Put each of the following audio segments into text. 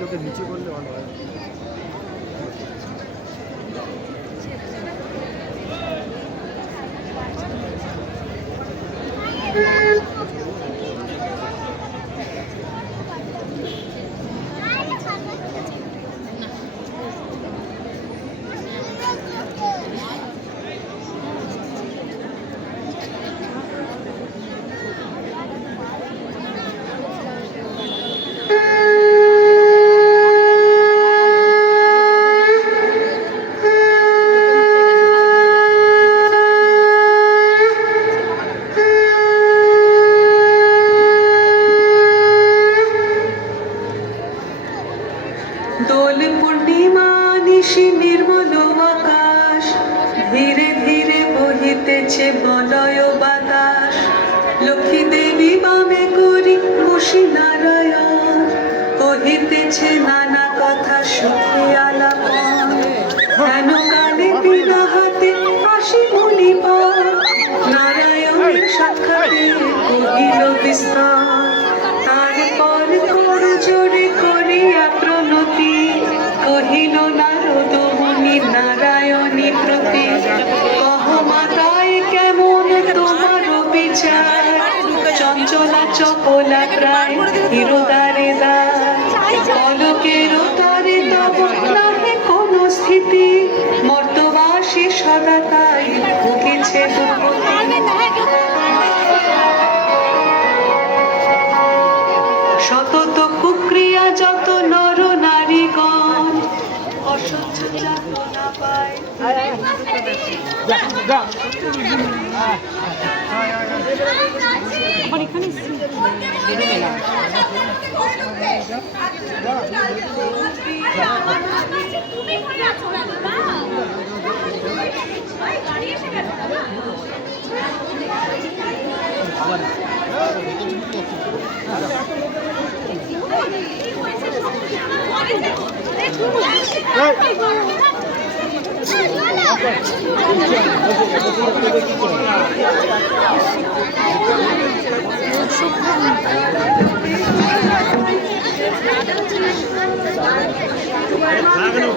লোকে নিচে করলে ভালো হয়। দোল পূর্ণিমা নিশি নির্মল আকাশ, ধীরে ধীরে বহিতেছে বলয় বাতাস। লক্ষ্মী দেবী বামে করি বসি নারায়ণ, কহিতেছে নানা কথা সুখে আলাপন। হেন কালে বিনা হাতে আসি বলি পার, নারায়ণের সাক্ষাতে কহিল বিস্তার। তারপর কর জোরে করিয়া প্রণতি, কহিল নারদ মুনি নারায়ণী প্রতি। কহ মাতায় কেমন তোমার বিচার, চঞ্চলা চপলা প্রায় হিরোদারে দ্বার। পলকের তারে তব নাহে কোন স্থিতি, মর্তবাসী সদা তাই ভুগেছে দুর্গতি। সতত কুক্রিয়া যত নর নারীগণ, অসহ্য যাতনা পায়।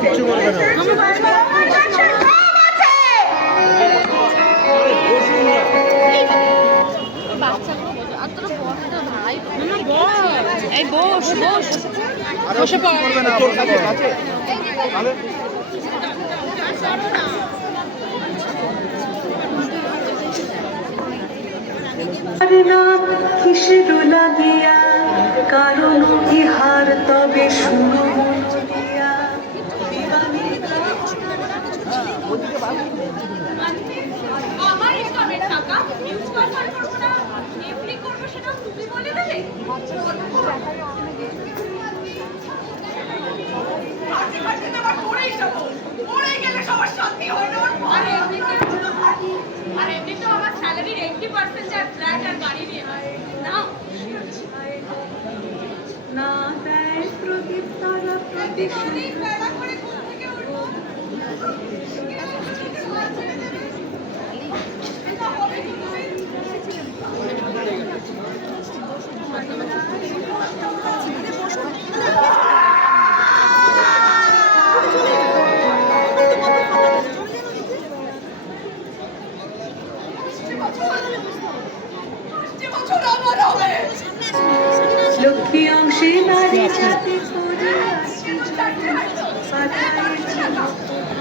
কিছু বলবে না। এই বস বস বসে পড়বে না তোর কাছে কাছে তাহলে নাম কিসের লাগিয়া, কারণ ইহার তবে শুনো দিয়া। আমার ইনকামের টাকা ইউজ করবার করবো না, এমনি করবো সেটা তুমি বলে দেবে। আর এমনিতেও আমার স্যালারির 80% যায় ফ্ল্যাট আর গাড়ি নিয়ে হয় না। না দেয় প্রদীপ তারা প্রদীপ বেলা করে ঘুম থেকে উঠবো। লক্ষ্মী অংশে নারী জাতি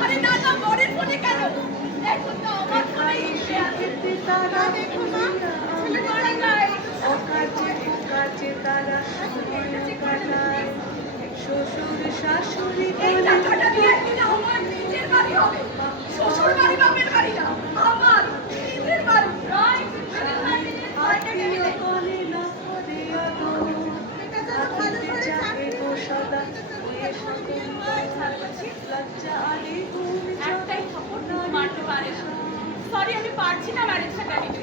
আরে না না বরের ফোনে কেন? এখন তো আমার ফোনে এসে আছে। তারা দেখো না ছেলে মারা যায়। অকাজে কাজে তারা সময় কাটায়, শ্বশুর শাশুড়ি এই টাকাটা দিয়ে একদিন আমার নিজের বাড়ি হবে। শ্বশুর বাড়ি বাপের বাড়ি না, আমার নিজের বাড়ি। রাইট আত্মীয় কলে না করে আদর, থাকিতে যাবে গো সদা হয়ে সকল লজ্জা আরে গুণ একটাই থাপ্পড় মারতে পারে না। সরি আমি পারছি না ম্যারেজটা কাটিয়ে।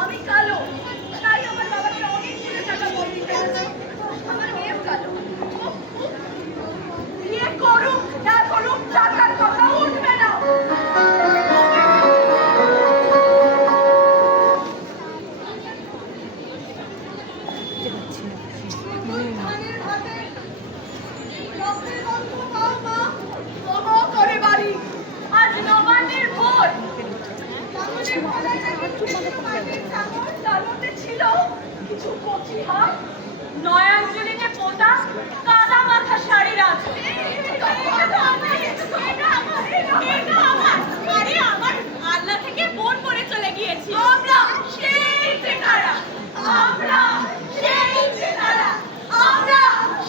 আমি কালো, তাই আমার বাবাকে অনেক টাকা বল দিতে হচ্ছে। আমার মেয়েও কালো। বিয়ে করুক না করুক টাকার কথা উঠবে না। ধানের ভাতে তার মধ্যে ছিল কিছু কচি হাত, নয়াঞ্জলিতে পোতা কাদা মাথা শাড়ির আছে। আরে আমার আল্লাহ থেকে বোন করে চলে গিয়েছি। আমরা সেই যে কারা, আমরা সেই যে কারা, আমরা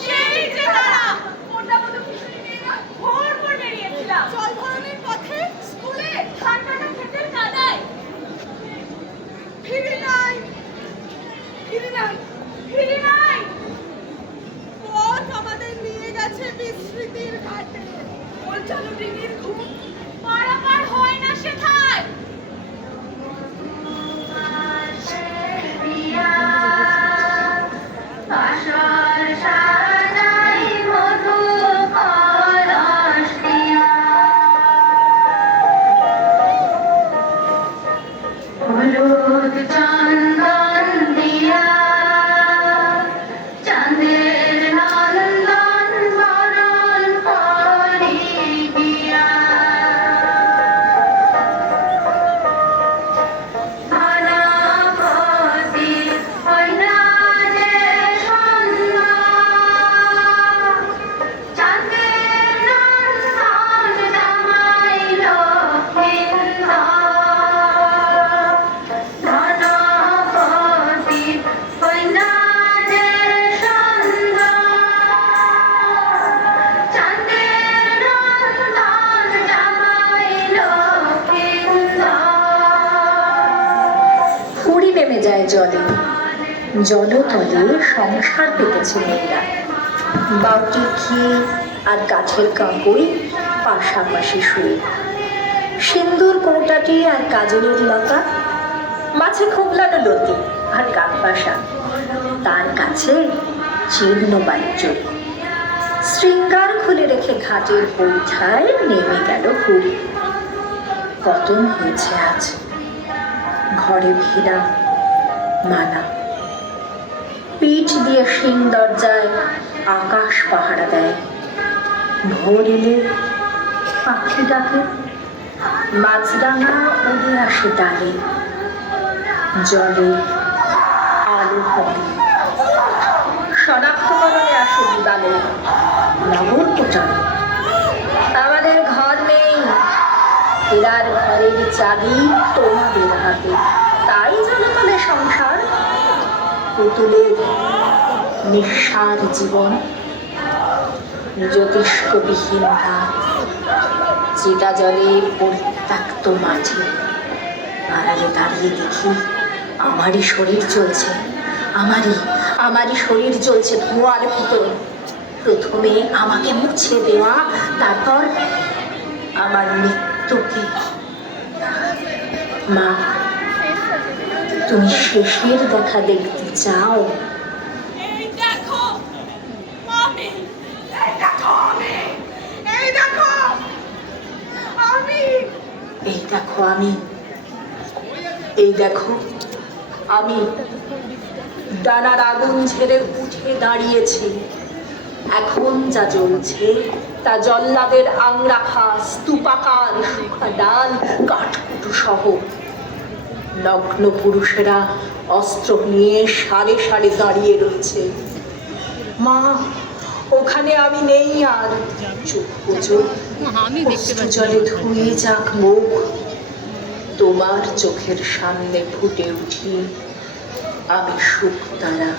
সেই যে কারা। মোটা মতো কিশোরী মেয়েরা ভোর ভোর বেরিয়েছিলাম জল ভরণের পথে, স্কুলে ঠান্ডাটা ক্ষেতের কাদায়। ফিরে নাই, ফিরে নাই, ফিরে নাই। পথ আমাদের নিয়ে গেছে বিস্মৃতির ঘাটে। ওর চালু ডিঙির ঘুম পারাপার হয় না সেথায়। জলে জলতলে সংসার পেতেছে মেয়েরা। বাউটির ঘি আর কাঠের কাঁকই পাশাপাশি শুয়ে, সিন্দুর কৌটাটি আর কাজলের লতা, মাছে খোগলানো লতি আর কাকবাসা, তার কাছে জীর্ণ বাণিজ্য। শৃঙ্গার খুলে রেখে ঘাটের পৈঠায় নেমে গেল হুড়ি। পতন হয়েছে আজ, ঘরে ভিড়া মানা, পিঠ দিয়ে সিং দরজায় আকাশ পাহারা দেয়। ভোর এলে পাখি ডাকে, মাছরাঙা উড়ে আসে ডালে, জলে আলো পড়ে, শনাক্তকরণে আসে উদালে, নগর পোটানো। আমাদের ঘর নেই, এরার ঘরের চাবি তোমাদের হাতে, তাই জলতলে সংসার, পুতুলের নিঃসার জীবন, জ্যোতিষ্কবিহীন রাত, চিতা জলে পরিত্যক্ত মাঠে। আড়ালে দাঁড়িয়ে দেখি আমারই শরীর চলছে, আমারই শরীর চলছে ধোঁয়ার ভিতরে। প্রথমে আমাকে মুছে দেওয়া, তারপর আমার মৃত্যুকে। মা, তুমি শেষের দেখা দেখতে চাও? এই দেখো আমি, এই দেখো আমি, এই দেখো আমি, এই দেখো আমি, এই দেখো আমি ডানার আগুন ঝেড়ে উঠে দাঁড়িয়েছি। এখন যা জ্বলছে তা জল্লাদের আংরাখা, স্তূপাকার শুকা ডাল, কাঠকুটো সহ। নগ্ন পুরুষেরা অস্ত্র নিয়ে সারে সারে দাঁড়িয়ে রয়েছে। মা, ওখানে আমি নেই আর। চোখ পুজো, অশ্রু জলে ধুয়ে যাক মুখ, তোমার চোখের সামনে ফুটে উঠি আমি সুখ তারা।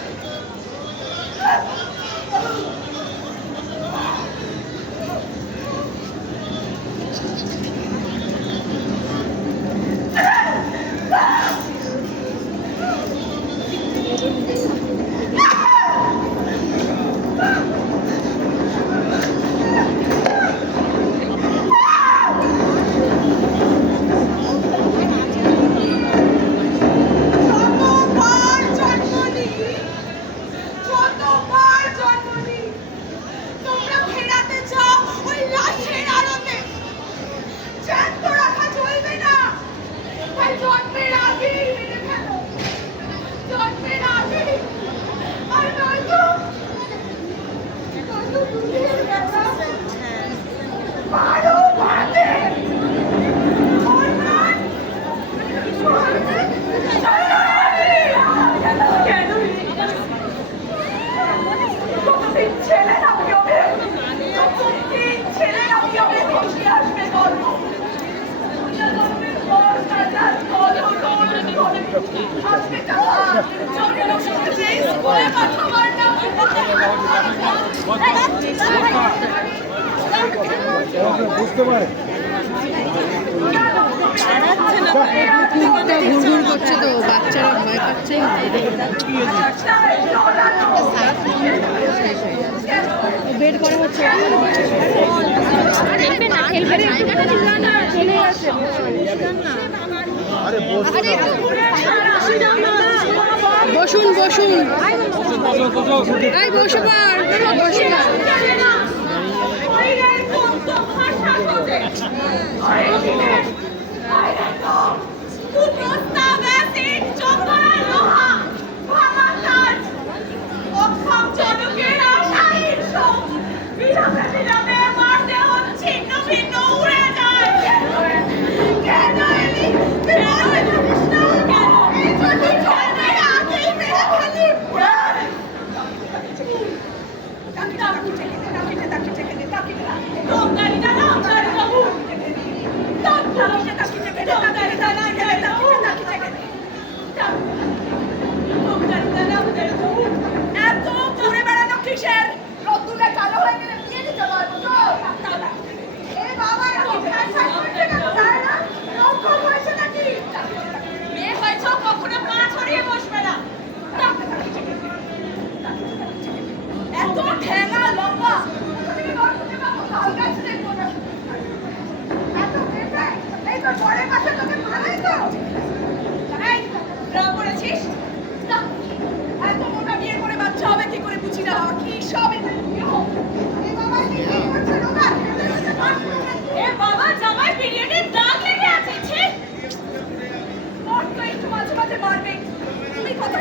বুঝতে পারে ঘুরঘুর করছে তো বাচ্চারা ভয় পাচ্ছে বের করা হচ্ছে আরে বসুন বসুন এই বসে পার বসে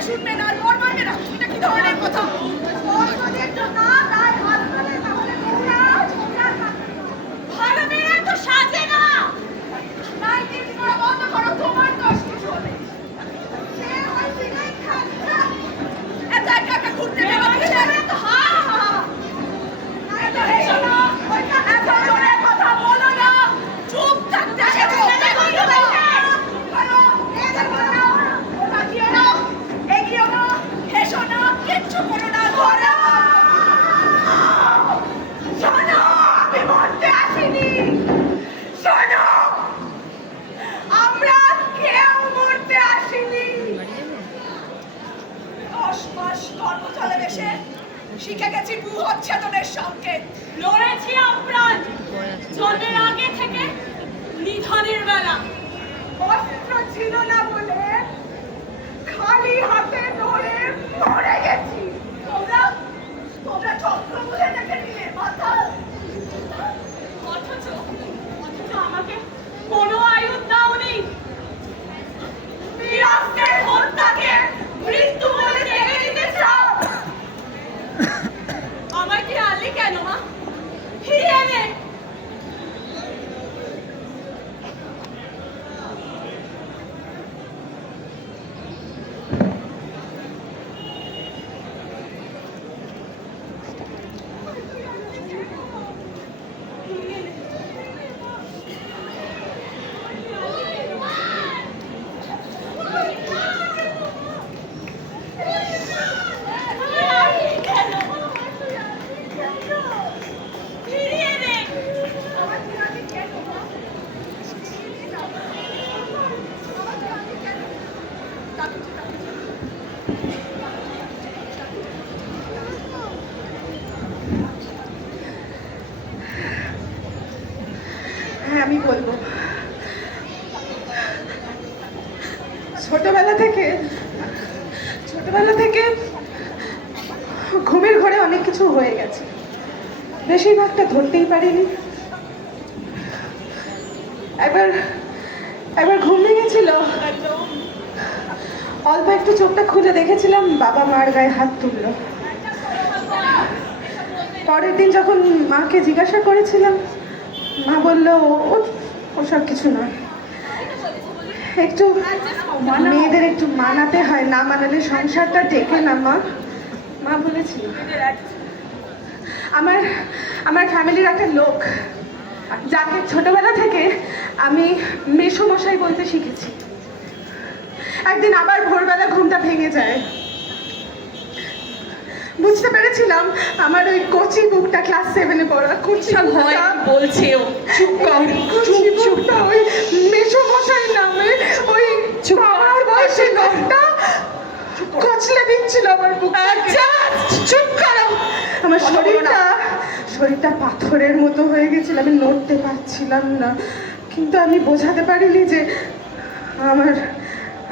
শুনবে না আর মর মারবে না এটা কি ধরনের কথা ভালো মেয়ে তো সাজে না নাই দিন করা বন্ধ করো তোমার দোষ কিছু হবে এত একা একা ঘুরতে যাওয়া তো এত জোরে কথা বলো না চুপ থাকতে কিচ্ছু করো না ঘরে শোনো আমি মরতে আসিনি শোনো আমরা কেউ মরতে আসিনি 10 মাস কর্মস্থলে বসে শিখে গেছি বৃহচ্ছেদনের সংকেত লড়েছি আপ্রাণ জন্মের আগে থেকে নিধনের বেলা অস্ত্র ছিল না বলে খালি হাতে ধরে মরে গেছি তোমরা চক্র বলে দেখে নিলে মাথা অথচ আমাকে কোনো আয়ু দাওনি বীরাস্ত্রের হত্যাকে মৃত্যু বলে দেখে নিতে চাও আমায় কি আনলি কেন মা ফিরিয়ে নে আমি বলবো ছোটবেলা থেকে ঘুমের ঘরে অনেক কিছু হয়ে গেছে বেশিরভাগটা ধরতেই পারিনি একবার ঘুম ভেঙেছিল অল্প একটু চোখটা খুলে দেখেছিলাম বাবা মার গায়ে হাত তুললো পরের দিন যখন মাকে জিজ্ঞাসা করেছিলাম মা বললো ওসব কিছু নয় একটু মেয়েদের একটু মানাতে হয় না মানালে সংসারটা টেকে না মা বলেছিল আমার ফ্যামিলির একটা লোক যাকে ছোটবেলা থেকে আমি মেসোমশাই বলতে শিখেছি একদিন আবার ভোরবেলা ঘুমটা ভেঙে যায়। বুঝতে পেরেছিলাম আমার ওই কচি বুকটা, ক্লাস 7-এ পড়া কচি ভয় বুকটা, বলছে ও। চুপ কর, কচি বুকটা ওই মেসোমশাই নামে ওই আমার বয়সী লোকটা কচলে দিচ্ছিল আমার বুক। আচ্ছা, চুপ করো। আমার শরীরটা পাথরের মতো হয়ে গেছিল, আমি নড়তে পারছিলাম না, কিন্তু আমি বোঝাতে পারিনি যে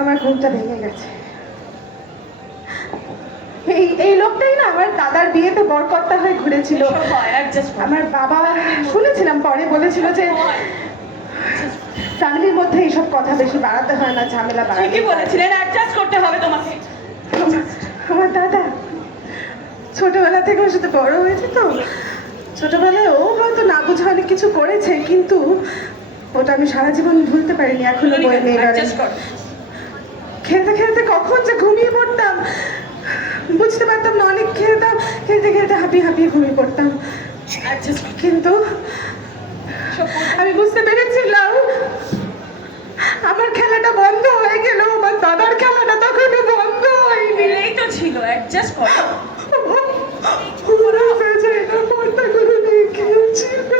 আমার ঘুমটা ভেঙে গেছে। এই লোকটাই না আমার দাদার বিয়েতে বরকর্তা হয়ে ঘুরেছিল। আমার বাবা শুনেছিলাম পরে বলেছিল যে ফ্যামিলির মধ্যে এইসব কথা বেশি বাড়াতে হয় না, ঝামেলা বাড়াতে ঠিকই বলেছিলেন, অ্যাডজাস্ট করতে হবে তোমাকে। আমার দাদা ছোটবেলা থেকে ওর সাথে বড় হয়েছে, তো ছোটবেলায় ও হয়তো না বুঝে অনেক কিছু করেছে, কিন্তু ওটা আমি সারা জীবন ভুলতে পারিনি এখনো। বই নেই, খেলতে খেলতে কখন যে ঘুমিয়ে পড়তাম বুঝতে পারতাম না। অনেক খেলতাম, খেলতে খেলতে হাঁপিয়ে হাঁপিয়ে ঘুমিয়ে পড়তাম, কিন্তু আমি বুঝতে পেরেছিলাম আমার খেলাটা বন্ধ হয়ে গেল, আমার দাদার খেলাটা তখনও বন্ধ হয়নি। এই তো ছিল, অ্যাডজাস্ট করো। ওরা বেচারা পর্দাগুলো নিয়ে খেলছিল,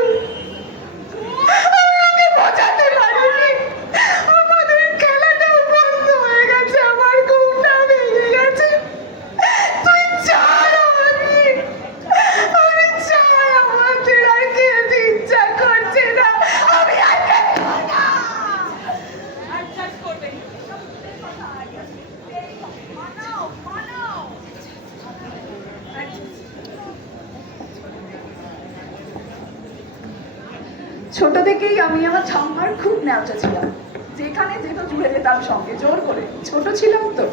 আমি ওকে বোঝাতে পারিনি আমাদের খেলাটাও বন্ধ হয়ে গেছে, আমার ঘুমটা ভেঙে গেছে। তুই চাই আমি চাই, আমাদের আর খেলতে ইচ্ছা করছে না, আমি আর খেলবো না। অ্যাডজাস্ট করবে। ছোট থেকেই আমি আমার ঠাম্মার খুব ন্যাওচা ছিলাম, যেখানে যেত জুড়ে যেতাম সঙ্গে, জোর করে। ছোট ছিলাম তো,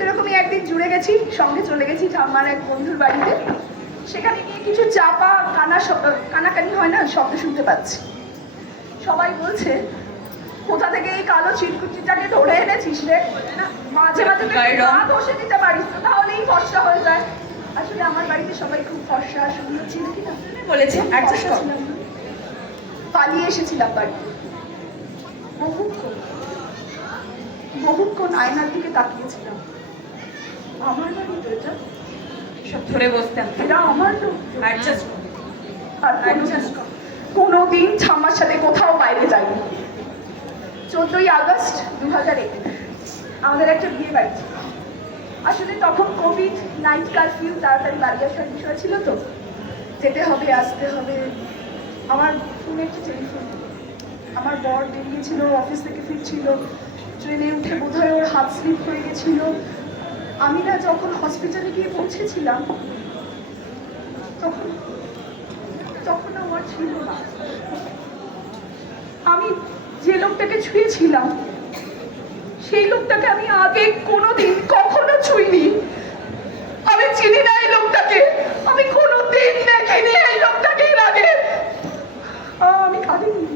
এরকমই একদিন জুড়ে গেছি, সঙ্গে চলে গেছি ঠাম্মার এক বন্ধুর বাড়িতে। সেখানে গিয়ে কিছু চাপা কানাকানি হয় না, শব্দ শুনতে পাচ্ছি। সবাই বলছে, কোথা থেকে এই কালো চিরকুটিটাকে ধরে এনেছিস রে? মাঝে মাঝে বসে দিতে পারিস তো, তাহলেই ফর্সা হয়ে যায়। আসলে আমার বাড়িতে সবাই খুব ফর্সা সুন্দর ছিল কিনা বলেছে অ্যাডজাস্ট করো। পালিয়ে এসেছিলাম বাড়িতে। বহুক্ষণ আয়নার দিকে তাকিয়েছিলাম। আমার বাড়ি তো এটা, সব ধরে বসতাম। এরা আমার লোক। অ্যাডজাস্ট করো। আর কোনোদিন ঠাম্মার সাথে কোথাও বাইরে যাইনি। 14ই আগস্ট 2001 আমাদের একটা বিয়ে বাড়ি ছিল। আসলে তখন কোভিড, নাইট কারফিউ, তাড়াতাড়ি বাড়ি আসার বিষয় ছিল, তো যেতে হবে আসতে হবে। আমার ফোনে একটি টেলিফোন, আমার বর বেরিয়েছিল, অফিস থেকে ফিরছিল, ট্রেনে উঠে বোধহয় ওর হাত স্লিপ হয়ে গেছিল। আমি না যখন হসপিটালে গিয়ে পৌঁছেছিলাম তখন আমার ছিল না। আমি যে লোকটাকে ছুঁয়েছিলাম সেই লোকটাকে আমি আগে কোনোদিন কখনো ছুঁইনি। আমি চিনি না এই লোকটাকে, আমি কোনোদিন দেখিনি এই লোকটাকে এর আগে। আমি কাঁদিনি,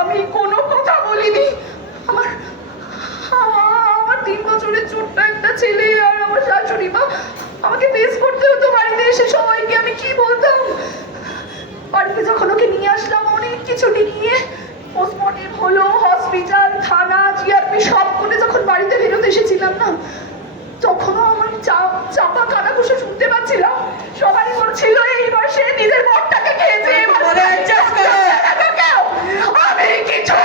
আমি কোনো কথা বলিনি। আমার 3 বছরের ছোট্ট একটা ছেলে আর আমার শাশুড়ি মা, আমাকে ফেস করতে হতো বাড়িতে এসে সবাইকে। আমি কি বলতাম? বাড়িতে যখন ওকে নিয়ে আসলাম, অনেক কিছু নিয়ে পোস্টমর্টেম হলো, হসপিটাল, থানা, জিআরপি সব করে যখন বাড়িতে ফেরত এসেছিলাম না, তখনও আমার চাপা কানাঘুষো শুনতে পাচ্ছিলাম। সবাই বলছিল এইবার সে নিজের বরটাকে খেয়েছে, আমি কিছু